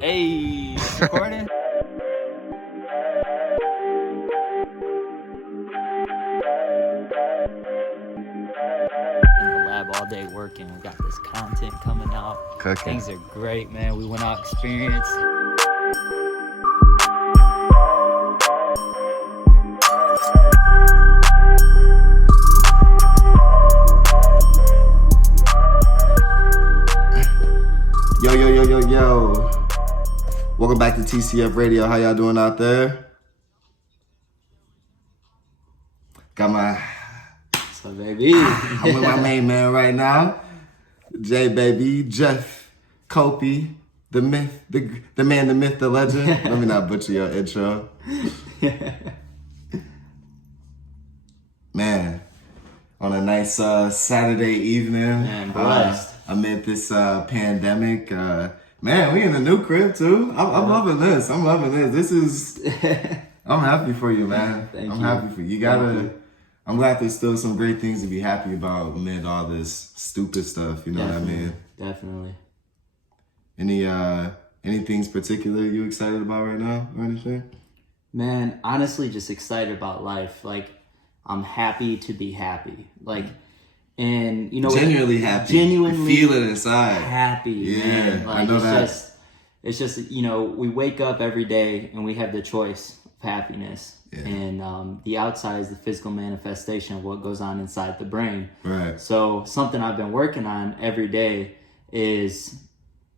Hey, recording? In the lab all day working. We got this content coming out. Cooking. Things are great, man. We went out experience. Yo. Welcome back to TCF Radio. How y'all doing out there? Got my... So, baby. I'm with my main man right now. J, baby. Jeff Copi. The myth, the man, the myth, the legend. Let me not butcher your intro. Man, on a nice Saturday evening. Man, blessed. Amid this pandemic. Man, we in the new crib too. I'm loving this. This is, I'm happy for you, man. Thank I'm you. happy for you. I'm glad there's still some great things to be happy about amid all this stupid stuff. You know what I mean? Definitely. Any things particular you excited about right now or anything? Man, honestly, just excited about life. Like, I'm happy to be happy. Like, and you know, Genuinely happy. Genuinely You feel it inside. happy. Yeah, man. Like, I know that. It's just, you know, we wake up every day and we have the choice of happiness. Yeah. And the outside is the physical manifestation of what goes on inside the brain. Right. So something I've been working on every day is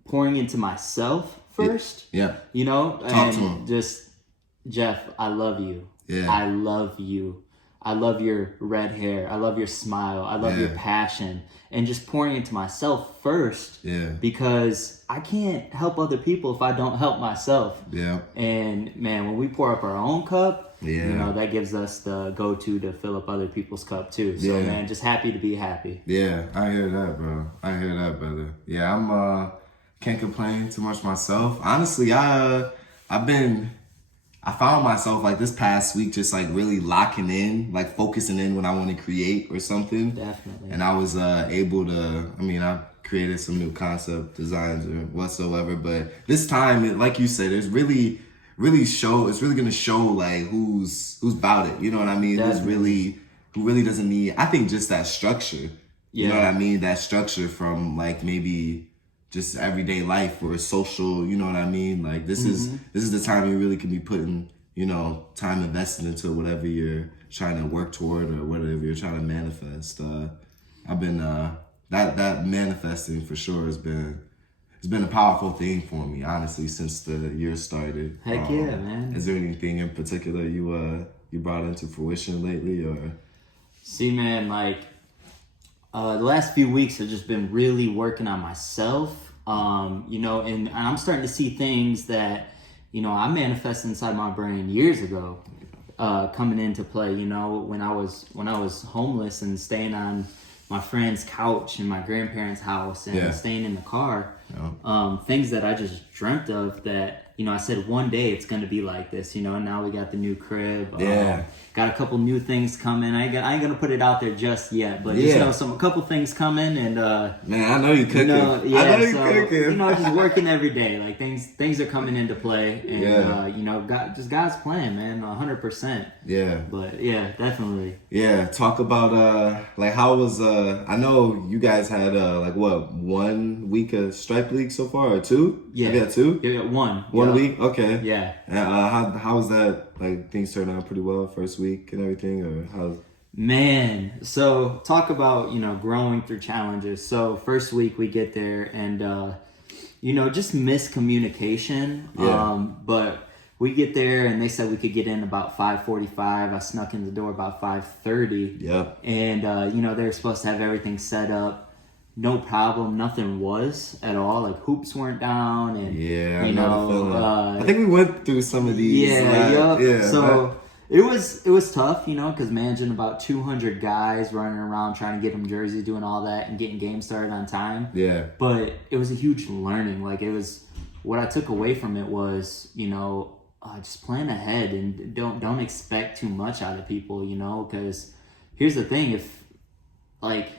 pouring into myself first. Yeah. You know, Talk to him. just, Jeff, I love you. Yeah. I love you. I love your red hair. I love your smile. I love your passion. And just pouring into myself first. Yeah. Because I can't help other people if I don't help myself. Yeah. And man, when we pour up our own cup, Yeah. you know, that gives us the go-to to fill up other people's cup too. So Yeah. man, just happy to be happy. Yeah, I hear that, bro. I hear that, brother. Yeah, I'm can't complain too much myself. Honestly, I found myself like this past week just like really locking in, like focusing in when I want to create or something. Definitely. And I was able to, I created some new concept designs or whatsoever, but this time, like you said, it's really going to show like who's about it. You know what I mean? Definitely. Who really doesn't need, I think, just that structure. You know Yeah. what I mean? That structure from like maybe just everyday life or social, you know what I mean? Like this is the time you really can be putting, you know, time invested into whatever you're trying to work toward or whatever you're trying to manifest. I've been that manifesting for sure it's been a powerful thing for me, honestly, since the year started. Heck yeah, man. Is there anything in particular you brought into fruition lately or? See, man, like the last few weeks have just been really working on myself, you know, and I'm starting to see things that, you know, I manifested inside my brain years ago, coming into play. You know, when I was homeless and staying on my friend's couch in my grandparents' house and staying in the car, things that I just dreamt of that, you know, I said one day it's going to be like this, you know, and now we got the new crib. Got a couple new things coming. I ain't gonna put it out there just yet, but just know a couple things coming and man, I know you cooking. Cooking. You know, just working every day. Like things are coming into play, and you know, God's plan, man, 100%. Yeah. But yeah, definitely. Yeah, talk about like how was I know you guys had like what 1 week of Stripe League so far or two? Yeah. You got two? Yeah, one. One week? Okay. Yeah. How was that? Like things turned out pretty well first week and everything, or how? Man, so talk about, you know, growing through challenges. So first week we get there and you know, just miscommunication. But we get there and they said we could get in about 5:45. I snuck in the door about 5:30. Yep. And you know, they were supposed to have everything set up. No problem. Nothing was at all. Like hoops weren't down, and I know the feeling. I think we went through some of these. So it was tough, you know, because imagine about 200 guys running around trying to get them jerseys, doing all that, and getting games started on time. Yeah. But it was a huge learning. Like it was, what I took away from it was, you know, just plan ahead and don't expect too much out of people, you know, because here's the thing, if like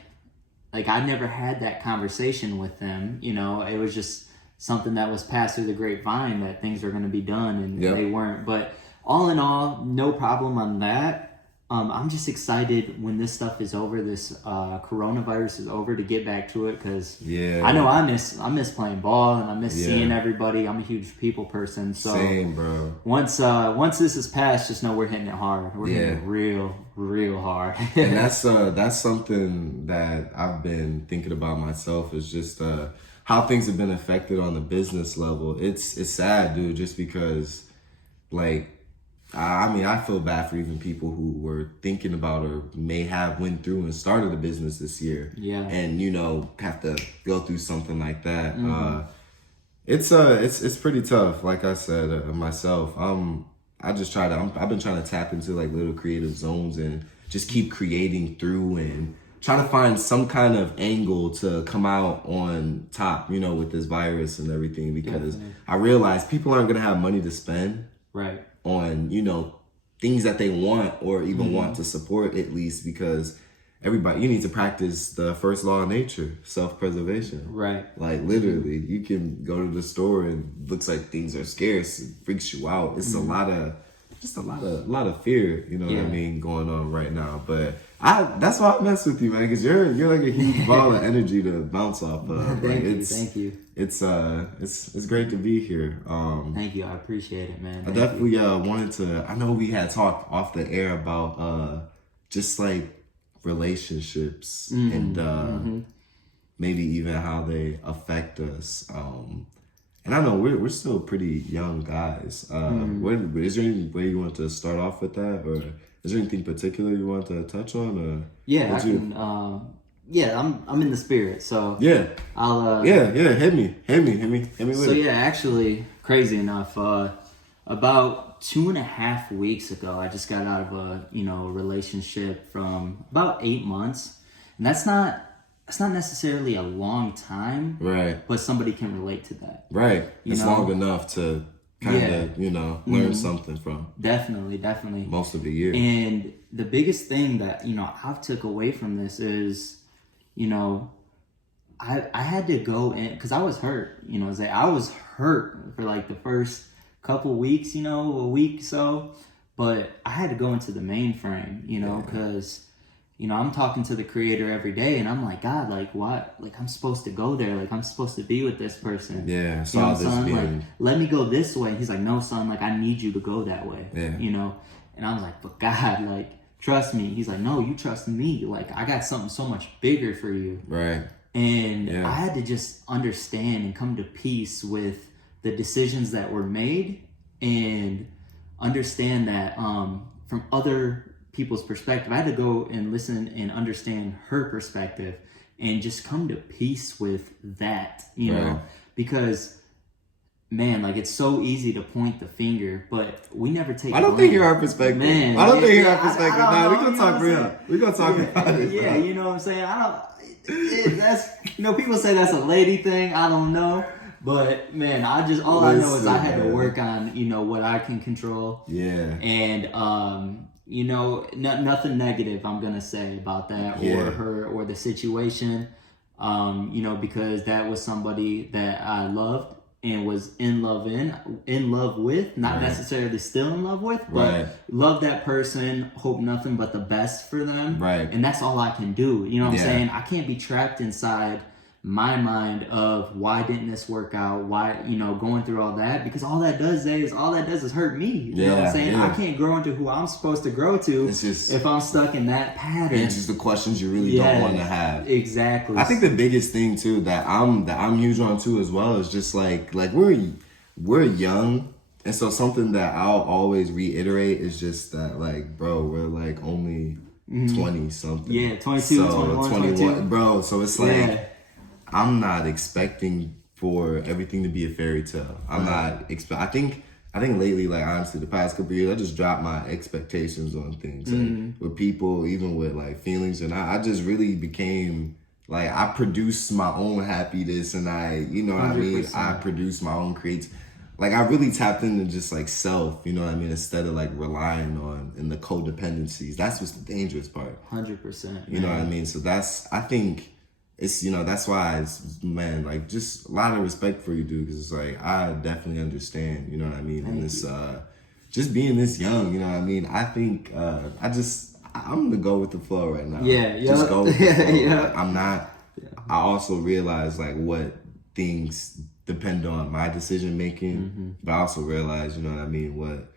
I never had that conversation with them, you know, it was just something that was passed through the grapevine that things are going to be done, and Yep. they weren't. But all in all, no problem on that. I'm just excited when this stuff is over, this coronavirus is over, to get back to it, because Yeah. I know I miss playing ball, and I miss Yeah. seeing everybody. I'm a huge people person, so Same, bro. once this is passed, just know we're hitting it hard. We're hitting it real hard. And that's something that I've been thinking about myself, is just how things have been affected on the business level. It's sad, dude, just because, like, I mean, I feel bad for even people who were thinking about or may have went through and started a business this year. Yeah. And, have to go through something like that. Mm-hmm. It's pretty tough. Like I said, myself, I've been trying to tap into like little creative zones and just keep creating through and trying to find some kind of angle to come out on top, with this virus and everything, because Definitely. I realize people aren't going to have money to spend Right. on, things that they want or even want to support, at least, because you need to practice the first law of nature, self-preservation. Right. Like, literally, you can go to the store and looks like things are scarce. It freaks you out. It's a lot of fear, what I mean, going on right now. But that's why I mess with you, man, because you're like a huge ball of energy to bounce off of. Thank you. It's great to be here. Thank you. I appreciate it, man. I definitely wanted to. I know we had talked off the air about just like relationships and maybe even how they affect us. And I know we're still pretty young guys. Is there any way you want to start off with that, or is there anything particular you want to touch on? Or Yeah, I can. Yeah, I'm in the spirit, so yeah, I'll. Hit me with So it. yeah, actually, crazy enough, about 2.5 weeks ago, I just got out of a relationship from about 8 months, and that's not necessarily a long time, Right. but somebody can relate to that. Right. You It's know? long enough to kind of, learn something from Definitely. most of the year. And the biggest thing that I've took away from this is, I had to go in, because I was hurt. I was hurt for like the first couple weeks, a week or so, but I had to go into the mainframe, because I'm talking to the Creator every day, and I'm like, God, like, what? Like, I'm supposed to go there. Like, I'm supposed to be with this person. Yeah, I You saw know, this son, being. like, let me go this way. And he's like, no, son, like, I need you to go that way. Yeah. And I was like, but God, like, trust me. He's like, no, you trust me. Like, I got something so much bigger for you. Right. And Yeah. I had to just understand and come to peace with the decisions that were made, and understand that from other people's perspective. I had to go and listen and understand her perspective, and just come to peace with that, Right. because man, like, it's so easy to point the finger, but we never take. I don't think you're our perspective. Man, I don't think you're yeah, our perspective. I Nah, don't we know, gonna talk what I'm real. saying? We gonna talk about it. Yeah, bro. you know what I'm saying? That's people say that's a lady thing. I don't know. But man, all I know is I had to Listen, work on, what I can control. Yeah. And nothing negative I'm gonna say about that, Yeah. or her, or the situation. Because that was somebody that I loved and was in love with, not Right. necessarily still in love with, but Right. love that person, hope nothing but the best for them. Right. And that's all I can do. You know what I'm Yeah. saying? I can't be trapped inside my mind of why didn't this work out, why, going through all that, because all that does is hurt me. You know what I'm saying? Yeah. I can't grow into who I'm supposed to grow to It's just- if I'm stuck in that pattern. It's just the questions you really don't want to have. Exactly. I think the biggest thing too that I'm huge on too as well is just like we're young, and so something that I'll always reiterate is just that, like, bro, we're like only 20 something. Yeah, 22, 21, 22. Bro. So it's like, Yeah. I'm not expecting for everything to be a fairy tale. I'm not I think lately, like, honestly, the past couple years, I just dropped my expectations on things, like, with people, even with like feelings, and I just really became like, I produce my own happiness, and I, you know what I mean? 100%. I produce my own creates. Like, I really tapped into just like self, you know what I mean? Instead of like relying on in the codependencies. That's what's the dangerous part. 100%. You know what I mean? So I think it's, that's why man, like, just a lot of respect for you, dude, because it's like, I definitely understand, you know what I mean? And this, just being this young, you know what I mean? I think, I'm gonna go with the flow right now. Yeah, Just go with the flow. yeah. Like, I also realize, like, what things depend on my decision making, but I also realize, you know what I mean, what,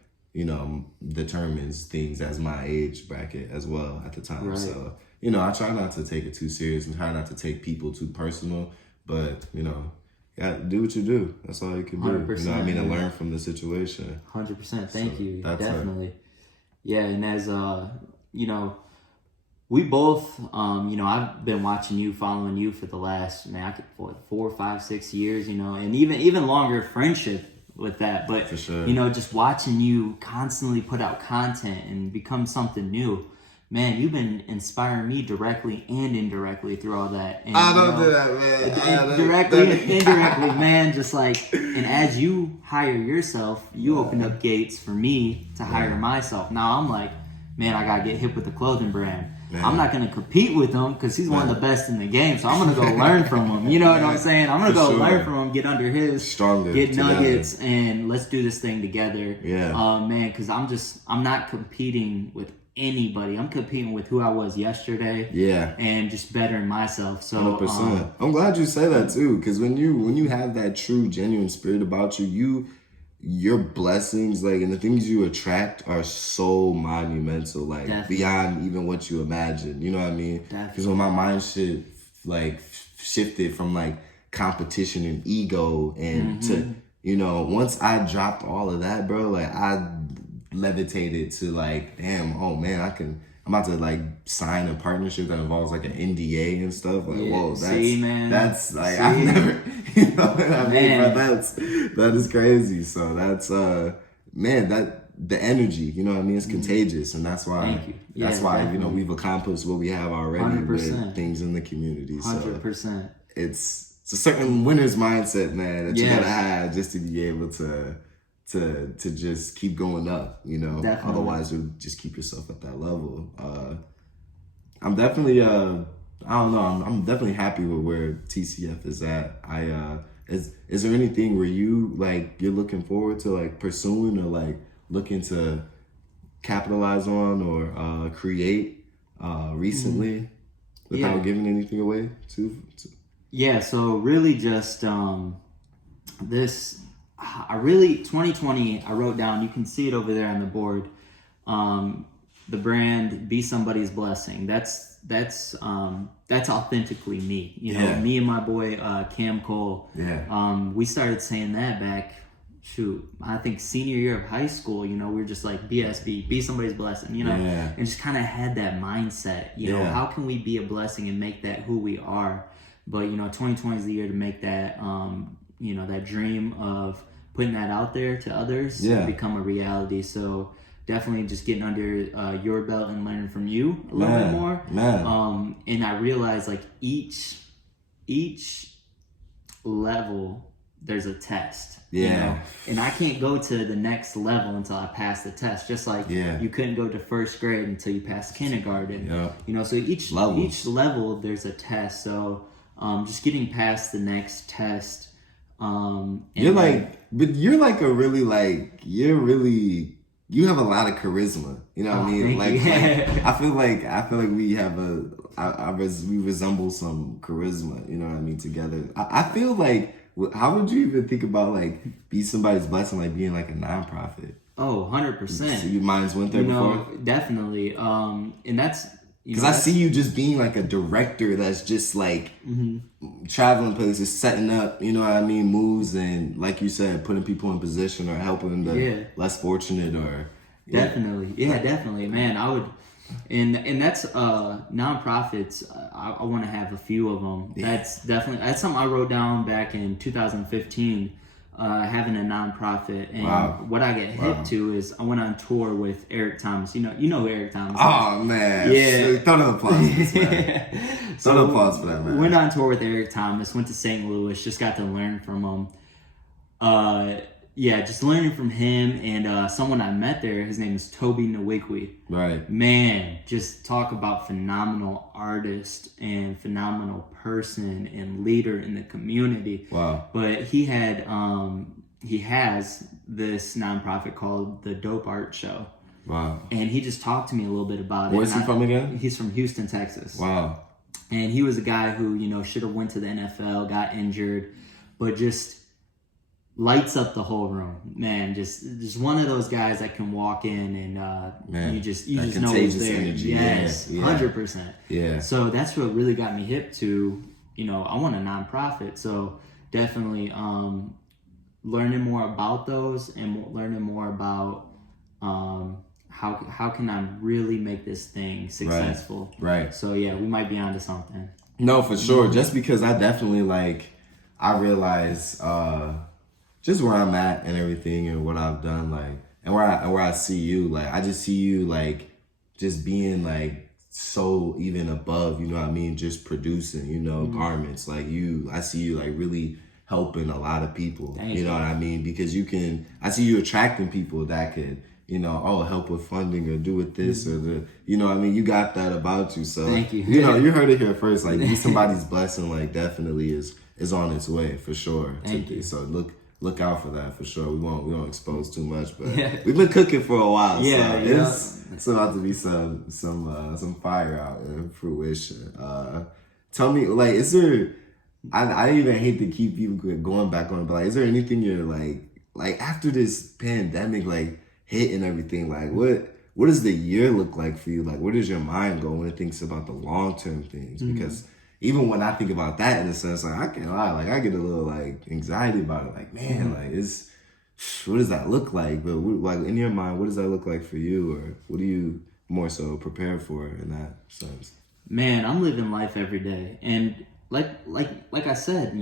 determines things as my age bracket as well at the time. Right. So, I try not to take it too serious and try not to take people too personal, but, yeah, do what you do. That's all you can do. 100%, You know what I mean? And learn from the situation. 100%. Thank you. That's Definitely. Yeah, and as we both, I've been watching you, following you for the last 4, 5, 6 years, and even longer friendship with that. But for sure. Just watching you constantly put out content and become something new. Man, you've been inspiring me directly and indirectly through all that. And, I don't do that, man. Directly and indirectly, man. Just like, and as you hire yourself, you open up gates for me to hire myself. Now I'm like, man, I gotta get hip with the clothing brand. Man. I'm not gonna compete with him because he's one of the best in the game. So I'm gonna go learn from him. You know what I'm saying? I'm gonna learn from him, get under his, stronger, get nuggets, and let's do this thing together. Yeah, man. Because I'm not competing with anybody. I'm competing with who I was yesterday. Yeah, and just bettering myself. So 100%. I'm glad you say that too, because when you have that true, genuine spirit about you, your blessings, like, and the things you attract are so monumental, like, definitely, beyond even what you imagine. You know what I mean? Because when my mind shifted from like competition and ego and to, once I dropped all of that, bro, like, I levitated to like, damn, oh man, I'm about to like sign a partnership that involves like an NDA and stuff. Like, whoa, that's like, I've never, you know what I mean? But that is crazy. So that's, man, that the energy, you know what I mean? It's contagious, and that's why, that's why, definitely, we've accomplished what we have already 100%. With things in the community. 100%. So it's a certain winner's mindset, man, that you gotta have just to be able to just keep going up, Definitely. Otherwise you'll just keep yourself at that level. I'm definitely, I don't know, I'm definitely happy with where TCF is at. Is there anything where you're looking forward to like pursuing or like looking to capitalize on or create recently without giving anything away to? Yeah, so really just 2020, I wrote down, you can see it over there on the board, the brand, be somebody's blessing. That's authentically me. Me and my boy, Cam Cole. Yeah. We started saying that back, I think senior year of high school, we were just like BSB, be somebody's blessing, and just kind of had that mindset, how can we be a blessing and make that who we are? But, 2020 is the year to make that, that dream of putting that out there to others become a reality. So definitely just getting under your belt and learning from you a little bit more. And I realized like each level there's a test. And I can't go to the next level until I pass the test. Just like you couldn't go to first grade until you passed kindergarten. So each level there's a test. So just getting past the next test. You have a lot of charisma. You know what I mean? Like, I feel like we have we resemble some charisma. You know what I mean? Together, I feel like. How would you even think about like be somebody's blessing, like being like a nonprofit? Oh, 100%. So your minds went there before? Definitely. And that's because I see you just being like a director that's just like traveling places, setting up, you know what I mean, moves, and like you said, putting people in position or helping the less fortunate or definitely, definitely, man. I would, and that's nonprofits. I want to have a few of them. That's something I wrote down back in 2015. Having a nonprofit, and what I get hip to is I went on tour with Eric Thomas. You know who Eric Thomas is. Oh man, yeah. Throw an applause for this, man. Throw an applause for that, man. Went on tour with Eric Thomas. Went to St. Louis. Just got to learn from him. just learning from him and someone I met there. His name is Toby Nwigwe. Right. Man, just talk about phenomenal artist and phenomenal person and leader in the community. Wow. But he has this nonprofit called the Dope Art Show. Wow. And he just talked to me a little bit about it. Where's he from again? He's from Houston, Texas. Wow. And he was a guy who, should have went to the NFL, got injured, but just lights up the whole room. Man, just one of those guys that can walk in and you just know he's there. Energy. Yes, yeah. 100%. Yeah. So that's what really got me hip to, I want a nonprofit. So definitely learning more about those and learning more about how can I really make this thing successful. Right. So yeah, we might be onto something. No, for sure. Just because I definitely I realize just where I'm at and everything and what I've done, and where I see you, I just see you just being so even above, you know what I mean, just producing, garments. I see you really helping a lot of people. Thank you know what I mean? Because I see you attracting people that could, help with funding or do with this or the, what I mean? You got that about you. So, thank you. You heard it here first. Be somebody's blessing, definitely is on its way for sure. Thank you. So look out for that for sure. We won't expose too much, but we've been cooking for a while. Yeah, so it's about to be some fire out in fruition. Tell me, is there? I even hate to keep you going back on it, but is there anything you're after this pandemic hit and everything, what does the year look like for you? Where does your mind go when it thinks about the long-term things? Because even when I think about that, in a sense, I can't lie, I get a little anxiety about it. Man, what does that look like? But in your mind, what does that look like for you, or what do you more so prepare for in that sense? Man, I'm living life every day, and like I said,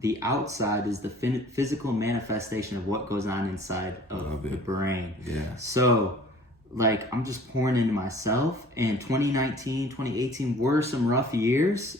the outside is the physical manifestation of what goes on inside of the brain. Yeah. So, I'm just pouring into myself, and 2019, 2018 were some rough years,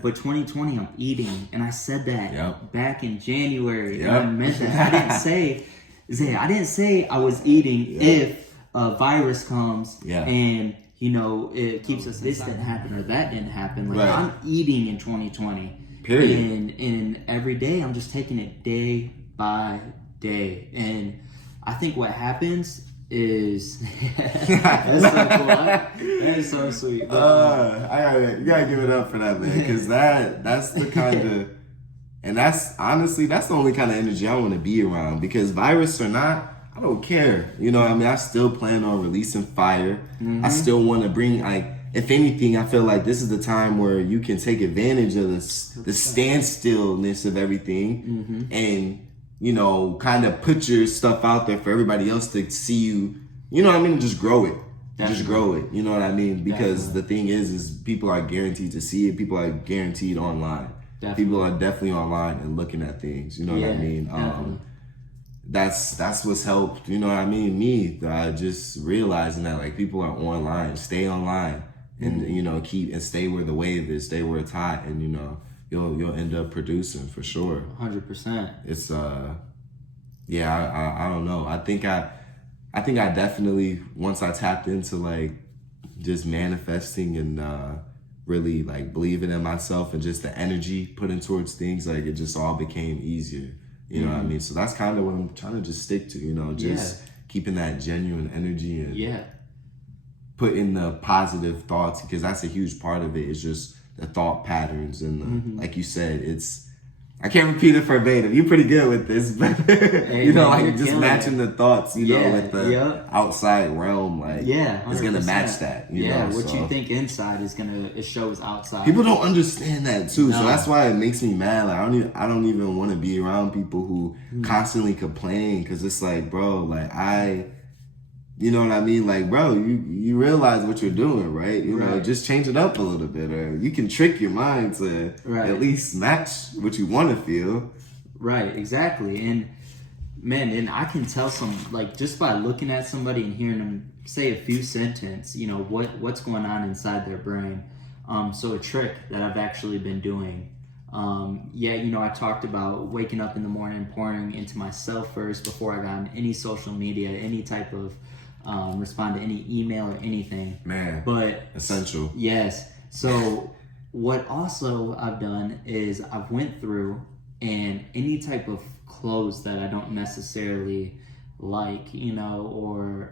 but 2020 I'm eating, and I said that back in January, and I meant that. I didn't say I was eating if a virus comes and it keeps us, this didn't happen or that didn't happen. I'm eating in 2020. Period. And every day I'm just taking it day by day. And I think what happens is that's so cool. That is so sweet. You gotta give it up for that, man, because that's the kind of, and that's honestly that's the only kind of energy I want to be around. Because virus or not, I don't care. I still plan on releasing fire. I still want to bring if anything, I feel like this is the time where you can take advantage of the standstillness of everything and, kind of put your stuff out there for everybody else to see you, just grow it. Definitely. Just grow it. You know what I mean? Because the thing is people are guaranteed to see it. People are guaranteed online. Definitely. People are definitely online and looking at things. You know what I mean? That's what's helped, you know what I mean? Me, just realizing that people are online, stay online. And keep and stay where the wave is, stay where it's hot, and you'll end up producing for sure. 100%. It's I don't know. I think I definitely, once I tapped into just manifesting and really believing in myself and just the energy putting towards things, it just all became easier. You know what I mean? So that's kind of what I'm trying to just stick to. Just keeping that genuine energy and put in the positive thoughts, because that's a huge part of it. It's just the thought patterns and the, like you said, I can't repeat it verbatim. You're pretty good with this, but hey, just matching the thoughts, with the outside realm, it's gonna match that. You know? What you think inside it shows outside. People don't understand that too, so that's why it makes me mad. I don't even want to be around people who constantly complain, because it's bro, you know what I mean? Bro, you realize what you're doing, right? Just change it up a little bit, or you can trick your mind to at least match what you want to feel. Right, exactly. And man, and I can tell just by looking at somebody and hearing them say a few sentences, what's going on inside their brain. So a trick that I've actually been doing Yeah, you know, I talked about waking up in the morning, pouring into myself first before I got on any social media, any type of respond to any email or anything. Man, but essential. Yes. So what also I've done is I've went through, and any type of clothes that I don't necessarily like, you know, or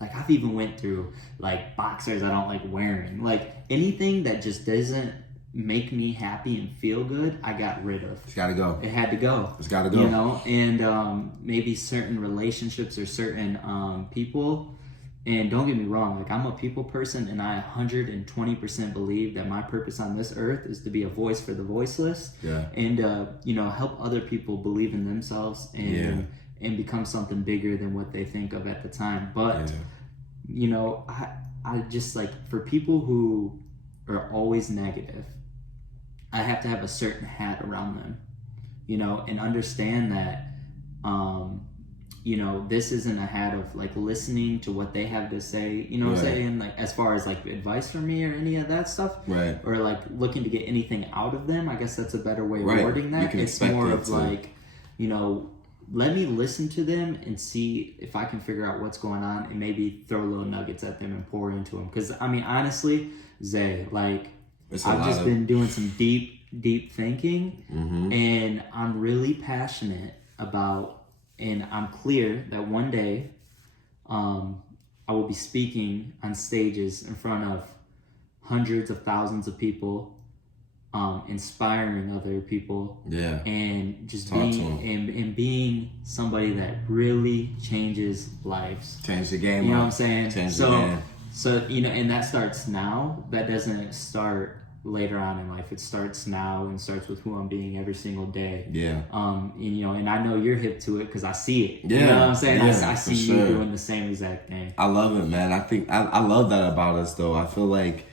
like I've even went through like boxers I don't like wearing, like anything that just doesn't make me happy and feel good, I got rid of. It's gotta go. It had to go. It's gotta go. You know, and maybe certain relationships or certain people. And don't get me wrong, like I'm a people person, and I 120% believe that my purpose on this earth is to be a voice for the voiceless. Yeah. And you know, help other people believe in themselves and become something bigger than what they think of at the time. But you know, I just like, for people who are always negative, I have to have a certain hat around them, you know, and understand that you know, this isn't a hat of like listening to what they have to say, you know what I'm saying? Like as far as like advice from me or any of that stuff. Right. Or like looking to get anything out of them. I guess that's a better way of wording that. It's more of like, you know, let me listen to them and see if I can figure out what's going on, and maybe throw little nuggets at them and pour into them. Because I mean, honestly, Zay, like I've just been doing some deep thinking, and I'm really passionate about, and I'm clear that one day I will be speaking on stages in front of hundreds of thousands of people, inspiring other people, and just being somebody that really changes lives. Change the game. You know what I'm saying? Change the game. So, you know, and that starts now. That doesn't start later on in life. It starts now, and starts with who I'm being every single day. Yeah. And, you know, and I know you're hip to it because I see it. Yeah. You know what I'm saying? Yeah, I see you doing the same exact thing. I love it, man. I think I love that about us, though. I feel like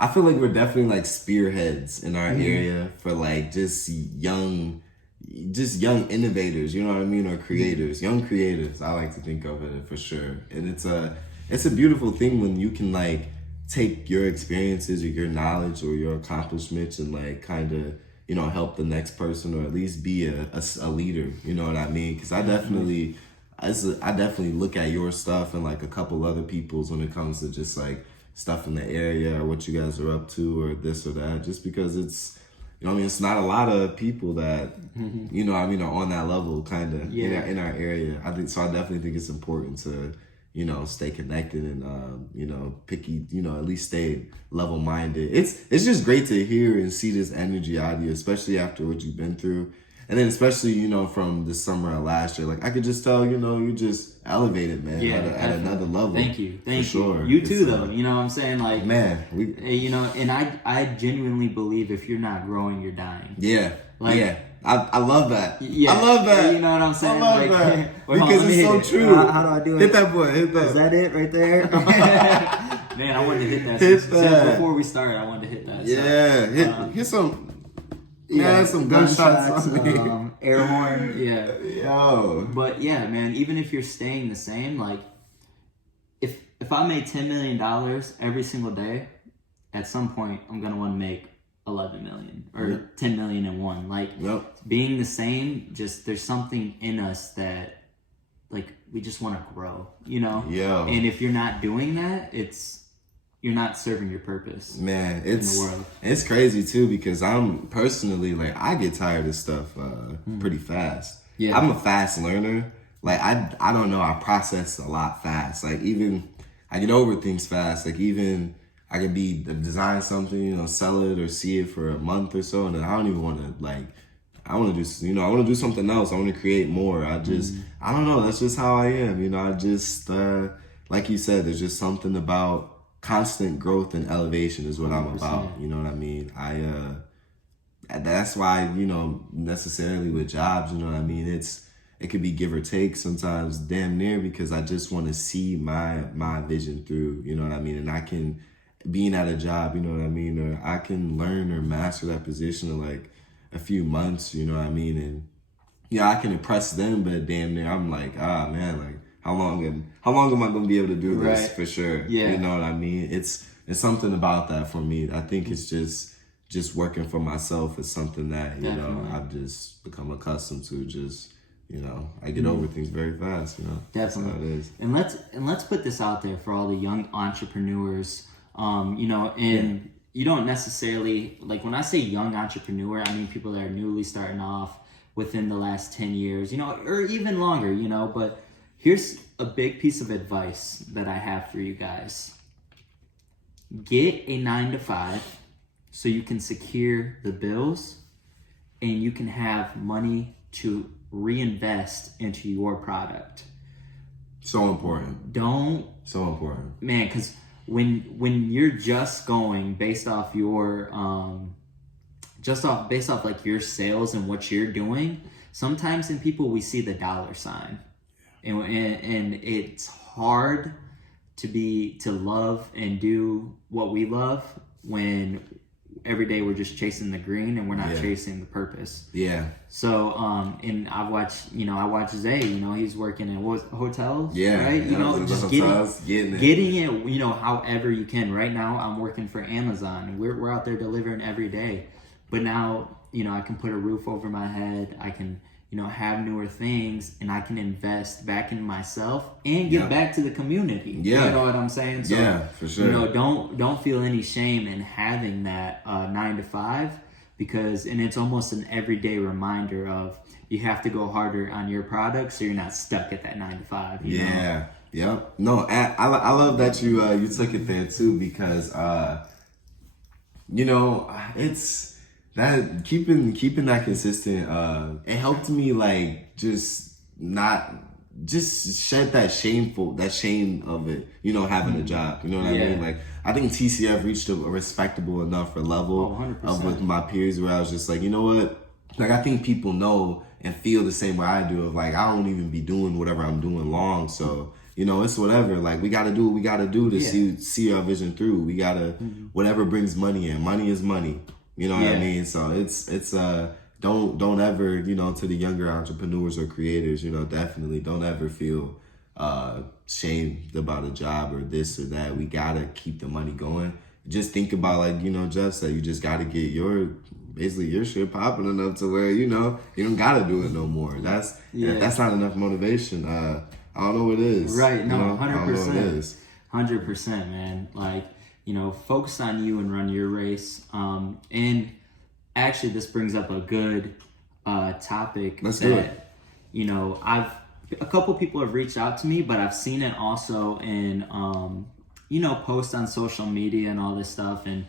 we're definitely like spearheads in our area for like just young innovators, you know what I mean, or creators, young creators. I like to think of it for sure. And it's a beautiful thing when you can like take your experiences or your knowledge or your accomplishments and like kind of, you know, help the next person, or at least be a leader, you know what I mean? Because I definitely look at your stuff and like a couple other people's when it comes to just like stuff in the area or what you guys are up to or this or that, just because it's, you know what I mean, it's not a lot of people that, you know what I mean, are on that level kind of in our area. I definitely think it's important to, you know, stay connected and, you know, at least stay level-minded. It's just great to hear and see this energy out of you, especially after what you've been through. And then especially, you know, from the summer of last year, like I could just tell, you know, you just elevated, man, at another level. Thank you. Sure. You too, though. You know what I'm saying? Like, man, you know, and I genuinely believe if you're not growing, you're dying. Yeah. Like, yeah. I love that. Yeah, I love that. You know what I'm saying? I love that. Because it's so true. How do I do it? Hit that boy. Hit that. Is that it right there? Man, I wanted to hit that. Since before we started, I wanted to hit that. Yeah. Hit some. Yeah, some gunshots on me. Air horn. Yeah. Yo. But yeah, man. Even if you're staying the same, like if I made $10 million every single day, at some point I'm gonna want to make 11 million or 10 million in one. Like being the same, just there's something in us that like we just want to grow, you know? Yeah. And if you're not doing that, you're not serving your purpose. Man, in the world. It's crazy too, because I'm personally like I get tired of stuff pretty fast. Yeah. I'm a fast learner. Like I don't know, I process a lot fast. Like even I get over things fast. Like even I could design something, you know, sell it or see it for a month or so, and then I don't even want to I want to do, you know, I want to do something else. I want to create more. I don't know. That's just how I am. You know, I just, like you said, there's just something about constant growth and elevation is what I'm about. You know what I mean? That's why, you know, necessarily with jobs, you know what I mean? It could be give or take sometimes, damn near, because I just want to see my vision through, you know what I mean? And I can, being at a job, you know what I mean? Or I can learn or master that position in like a few months, you know what I mean? And yeah, I can impress them, but damn near I'm like, man, like how long am I gonna be able to do this for sure? Yeah. You know what I mean? It's something about that for me. I think it's just just working for myself is something that, you Definitely. know, I've just become accustomed to. Just, you know, I get over things very fast, you know. Definitely. That's how it is. And let's put this out there for all the young entrepreneurs. You know, and you don't necessarily, like, when I say young entrepreneur, I mean people that are newly starting off within the last 10 years, you know, or even longer, you know. But here's a big piece of advice that I have for you guys. Get a 9 to 5 so you can secure the bills and you can have money to reinvest into your product. So important. So important. Man, because when you're just going based off your based off like your sales and what you're doing, sometimes in people we see the dollar sign, and it's hard to love and do what we love when every day we're just chasing the green and we're not chasing the purpose. Yeah. So, and I watch Zay, you know, he's working in hotels, Yeah. right? You know, just getting it. it, you know, however you can. Right now, I'm working for Amazon. We're out there delivering every day. But now, you know, I can put a roof over my head. I can, you know, have newer things, and I can invest back in myself and give back to the community. Yeah. You know what I'm saying? So, yeah, for sure. You know, don't feel any shame in having that 9 to 5, because, and it's almost an everyday reminder of you have to go harder on your product so you're not stuck at that 9 to 5. You know? Yep. No, I love that you took it there too, because you know, it's that keeping that consistent. It helped me like just shed that shame of it, you know, having a job. You know what I mean? Like, I think TCF reached a respectable enough level of with my peers where I was just like, you know what? Like, I think people know and feel the same way I do, of like, I don't even be doing whatever I'm doing long. So, you know, it's whatever. Like, we got to do what we got to do to see our vision through. We got to, whatever brings money in. Money is money. You know what I mean? So it's don't ever, you know, to the younger entrepreneurs or creators, you know, definitely don't ever feel shamed about a job or this or that. We gotta keep the money going. Just think about, like, you know, Jeff said, you just gotta get your shit popping enough to where, you know, you don't gotta do it no more. If that's not enough motivation, I don't know what it is. Right? No, you know? 100%. I don't know what it is. 100%, man. Like, you know, focus on you and run your race. And actually, this brings up a good topic. Let's do it. You know, a couple people have reached out to me, but I've seen it also in, you know, posts on social media and all this stuff. And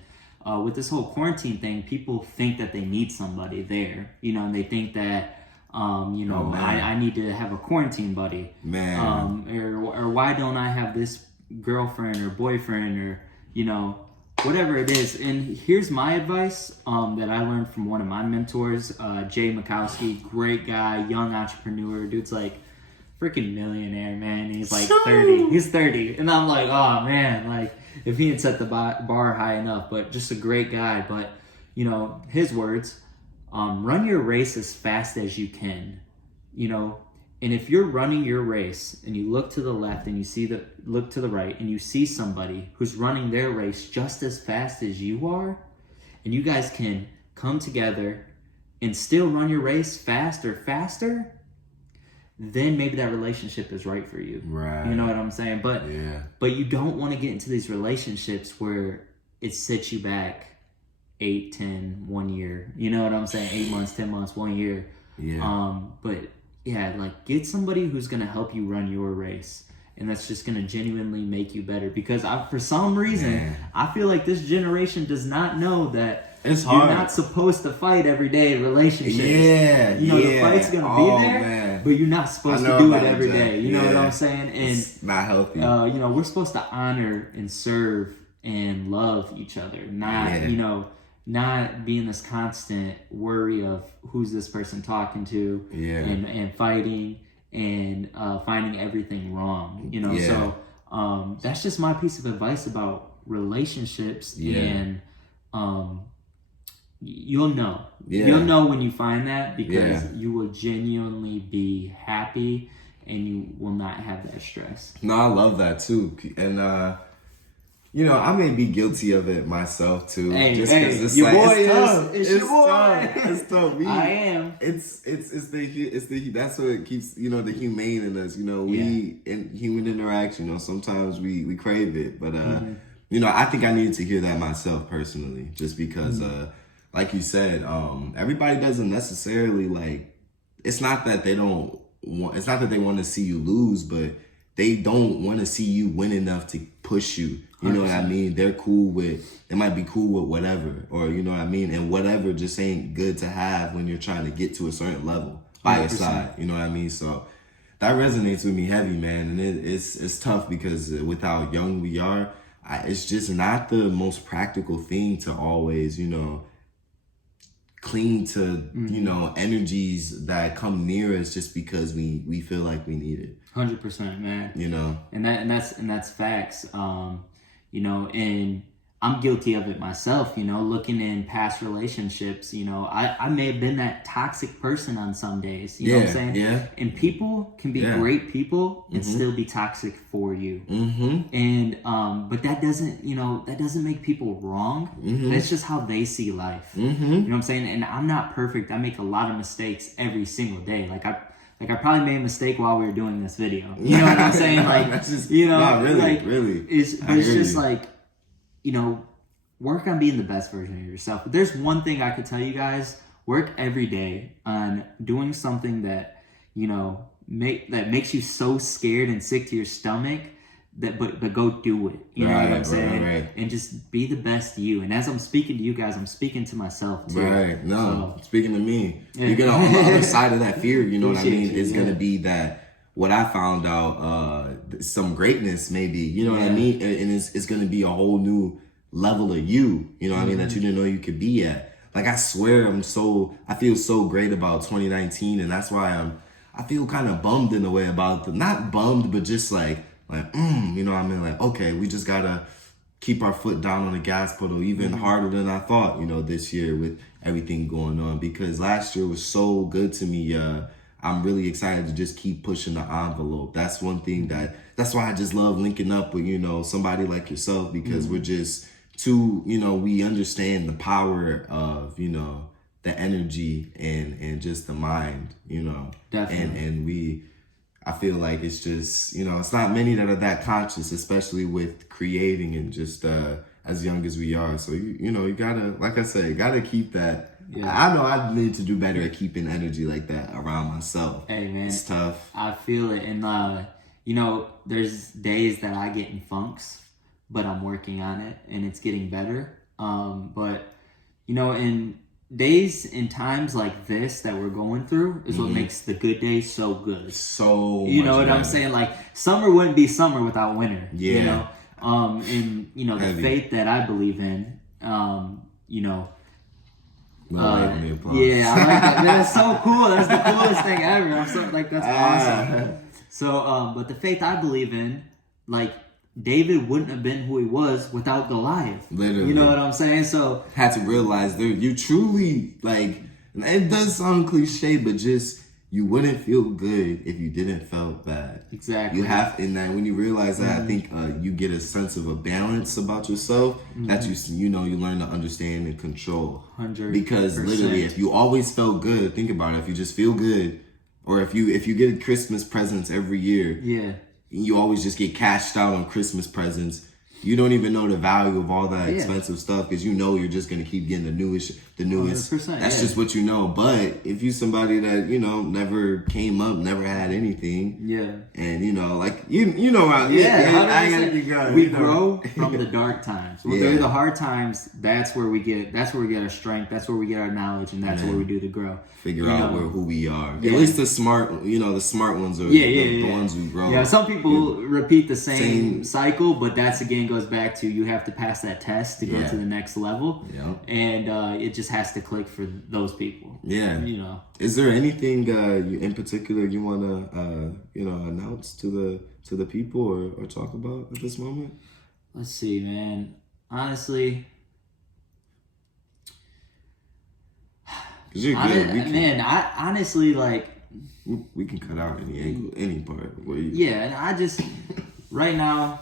with this whole quarantine thing, people think that they need somebody there, you know, and they think that, you know, I need to have a quarantine buddy. Man. Or why don't I have this girlfriend or boyfriend, or, you know, whatever it is. And here's my advice that I learned from one of my mentors, Jay Makowski, great guy, young entrepreneur. Dude's like freaking millionaire, man. He's like 30. He's 30. And I'm like, oh man, like if he had set the bar high enough, but just a great guy. But, you know, his words, run your race as fast as you can, you know. And if you're running your race and you look to the left and you look to the right and you see somebody who's running their race just as fast as you are, and you guys can come together and still run your race faster, then maybe that relationship is right for you. Right. You know what I'm saying? But you don't want to get into these relationships where it sets you back 8, 10, 1 year. You know what I'm saying? 8 months, 10 months, 1 year. Yeah. But yeah, like, get somebody who's going to help you run your race, and that's just going to genuinely make you better. Because for some reason, I feel like this generation does not know that it's you're not supposed to fight every day in relationships. You know, the fight's going to be there, but you're not supposed to do it every day. You know what I'm saying? And it's not healthy. You know, we're supposed to honor and serve and love each other, not, you know, not being this constant worry of who's this person talking to, and fighting and finding everything wrong, you know. So that's just my piece of advice about relationships. And you'll know when you find that, because you will genuinely be happy and you will not have that stress. No, I love that too. And you know, I may be guilty of it myself too. Hey, just hey, it's your like, boy it's tough. is. It's your boy. Tough. It's tough. I am. It's the that's what keeps, you know, the humane in us. You know, we in human interaction. You know, sometimes we crave it, but you know, I think I needed to hear that myself personally, just because like you said, everybody doesn't necessarily like. It's not that they don't want. It's not that they want to see you lose, but they don't want to see you win enough to push you. You know 100%. What I mean? They're cool with, they might be cool with whatever, or you know what I mean? And whatever just ain't good to have when you're trying to get to a certain level by 100%. Your side. You know what I mean? So that resonates with me heavy, man. And it's tough because with how young we are, it's just not the most practical thing to always, you know, cling to, you know, energies that come near us just because we feel like we need it. 100%, man. You know, and that's facts. You know, and I'm guilty of it myself. You know, looking in past relationships, you know, I may have been that toxic person on some days. You know what I'm saying? Yeah. And people can be great people and still be toxic for you. And but that doesn't, you know, that doesn't make people wrong. That's just how they see life. You know what I'm saying? And I'm not perfect. I make a lot of mistakes every single day. Like I probably made a mistake while we were doing this video. You know what I'm saying? Like, just, you know, really. It's just like, you know, work on being the best version of yourself. But there's one thing I could tell you guys: work every day on doing something that, you know, that makes you so scared and sick to your stomach. But go do it. You know what I'm saying? Right. And just be the best you. And as I'm speaking to you guys, I'm speaking to myself too. Right. No, so, speaking to me. You get on the other side of that fear, you know what I mean? It's going to be that what I found out, some greatness maybe, you know what I mean? And it's going to be a whole new level of you know what I mean, that you didn't know you could be at. Like, I swear I feel so great about 2019. And that's why I feel kind of bummed in a way about not bummed, but just like, you know what I mean? Like, okay, we just gotta keep our foot down on the gas pedal even harder than I thought, you know, this year with everything going on, because last year was so good to me. I'm really excited to just keep pushing the envelope. That's one thing that's why I just love linking up with, you know, somebody like yourself, because we're just you know, we understand the power of, you know, the energy and just the mind, you know. Definitely. And I feel like it's just, you know, it's not many that are that conscious, especially with creating and just as young as we are. So, you know, you gotta, like I said, you gotta keep that. I know I need to do better at keeping energy like that around myself. Hey, man. It's tough. I feel it. And, you know, there's days that I get in funks, but I'm working on it and it's getting better. But, you know, in days and times like this that we're going through is what makes the good days so good. So you know what I'm saying? Like, summer wouldn't be summer without winter. Yeah. You know? And you know, the faith that I believe in, you know. Yeah, I like that. That's so cool. That's the coolest thing ever. I'm so like, that's awesome. So but the faith I believe in, like, David wouldn't have been who he was without Goliath. Literally. You know what I'm saying? So had to realize that you truly, like, it does sound cliche, but just, you wouldn't feel good if you didn't feel bad. Exactly. You have, and then when you realize that, I think you get a sense of a balance about yourself that you know, you learn to understand and control. 100%. Because literally, if you always felt good, think about it. If you just feel good, or if you get Christmas presents every year, you always just get cashed out on Christmas presents, you don't even know the value of all that expensive stuff, because you know you're just going to keep getting the newest. That's just what you know. But if you're somebody that, you know, never came up, never had anything, and, you know, like, you know, we grow from the dark times. Through the hard times, that's where we get our strength, that's where we get our knowledge, and that's where we do the grow. Figure out who we are. At least the smart ones are the ones who grow. Yeah, some people repeat the same cycle, but that's, again, goes back to, you have to pass that test to go to the next level. And it just has to click for those people. You know. Is there anything in particular you want to you know, announce to the people or talk about at this moment? Let's see, man. Honestly, you're good. I honestly, like, we can cut out any part. And I just, right now,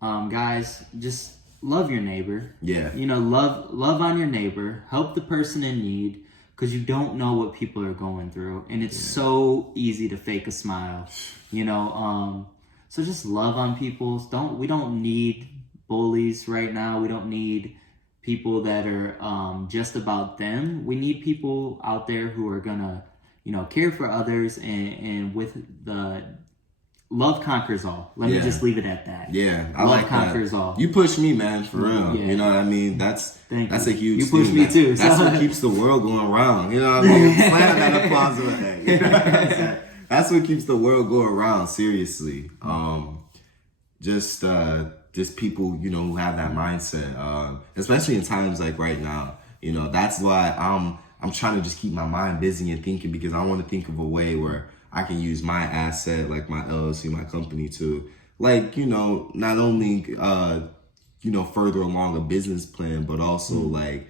guys, just love your neighbor. Yeah. You know, love on your neighbor. Help the person in need, because you don't know what people are going through, and it's so easy to fake a smile. You know, so just love on people. We don't need bullies right now. We don't need people that are just about them. We need people out there who are gonna, you know, care for others, and with the love conquers all. Let me just leave it at that. Yeah, I love like conquers that. all. You push me, man, for real. Yeah. You know what I mean? That's a huge You push thing. me too. That's what keeps the world going round. You know what I mean? Slam that applause with that. You know what I'm saying? That's what keeps the world going around. Seriously, just people, you know, who have that mindset, especially in times like right now. You know, that's why I'm trying to just keep my mind busy and thinking, because I want to think of a way where I can use my asset, like my LLC, my company, to, like, you know, not only you know, further along a business plan, but also like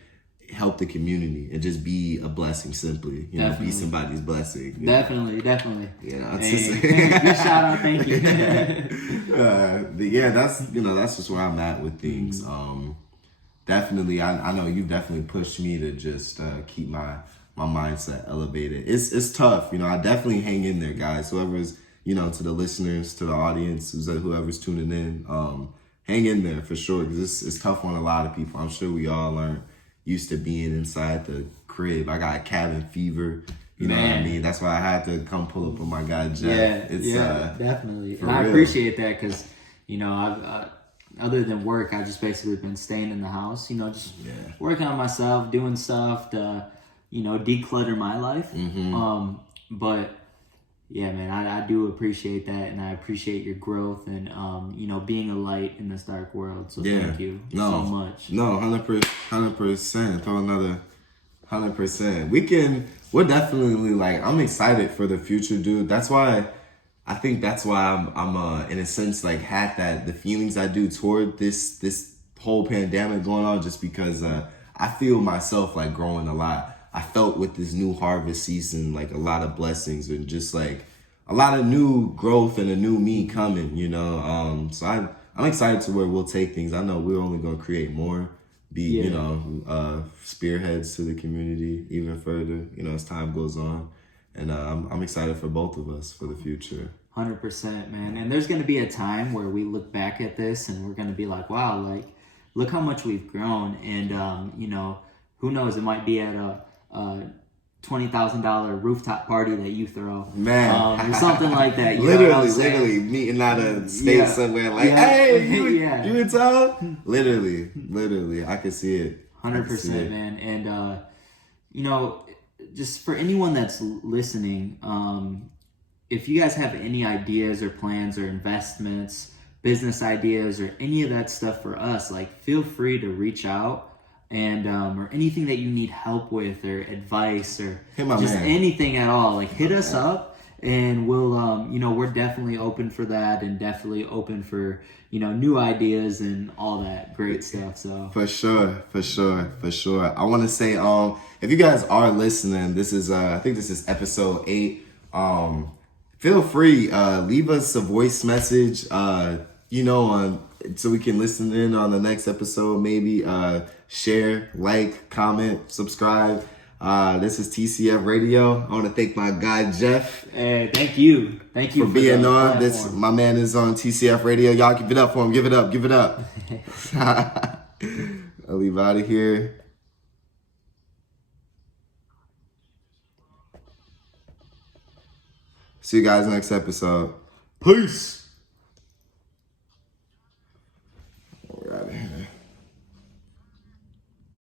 help the community and just be a blessing, simply, you know, be somebody's blessing. Definitely. You know, it's Hey, just, good shout out, thank you. yeah, that's, you know, that's just where I'm at with things. Definitely, I know you definitely pushed me to just keep my mindset elevated. It's tough, you know. I definitely hang in there, guys. Whoever's, you know, to the listeners, to the audience, whoever's tuning in, hang in there for sure, because it's tough on a lot of people. I'm sure we all aren't used to being inside the crib. I got cabin fever. You know what I mean? That's why I had to come pull up with my guy Jeff. Definitely. And real. I appreciate that, because, you know, I've other than work, I just basically been staying in the house. You know, just working on myself, doing stuff to, you know, declutter my life. But yeah, man, I do appreciate that, and I appreciate your growth, and you know, being a light in this dark world. So thank you so much. No, 100%. Throw another 100%. We're definitely, like, I'm excited for the future, dude. I think that's why I'm in a sense, like, had the feelings I do toward this whole pandemic going on, just because I feel myself, like, growing a lot. I felt with this new harvest season, like, a lot of blessings and just, like, a lot of new growth and a new me coming, you know. So I'm excited to where we'll take things. I know we're only gonna create more, you know, spearheads to the community even further, you know, as time goes on. And I'm excited for both of us for the future. 100%, man. And there's going to be a time where we look back at this and we're going to be like, wow, like, look how much we've grown. And, you know, who knows, it might be at a $20,000 rooftop party that you throw. Man. Or something like that. You literally meeting out of state somewhere, like, hey, you in town? Literally, I can see it. 100%, man. And, you know, just for anyone that's listening, if you guys have any ideas or plans or investments, business ideas, or any of that stuff for us, like, feel free to reach out, and or anything that you need help with, or advice, or just anything at all, like, hit us up, and we'll you know, we're definitely open for that, and definitely open for, you know, new ideas and all that great stuff. So for sure. I want to say, if you guys are listening, this is I think this is episode 8. Feel free, leave us a voice message, you know, so we can listen in on the next episode. Maybe share, like, comment, subscribe. This is TCF Radio. I want to thank my guy Jeff. Hey, thank you for being on. This, my man is on TCF Radio. Y'all give it up for him. Give it up. I'll leave out of here. See you guys next episode. Peace.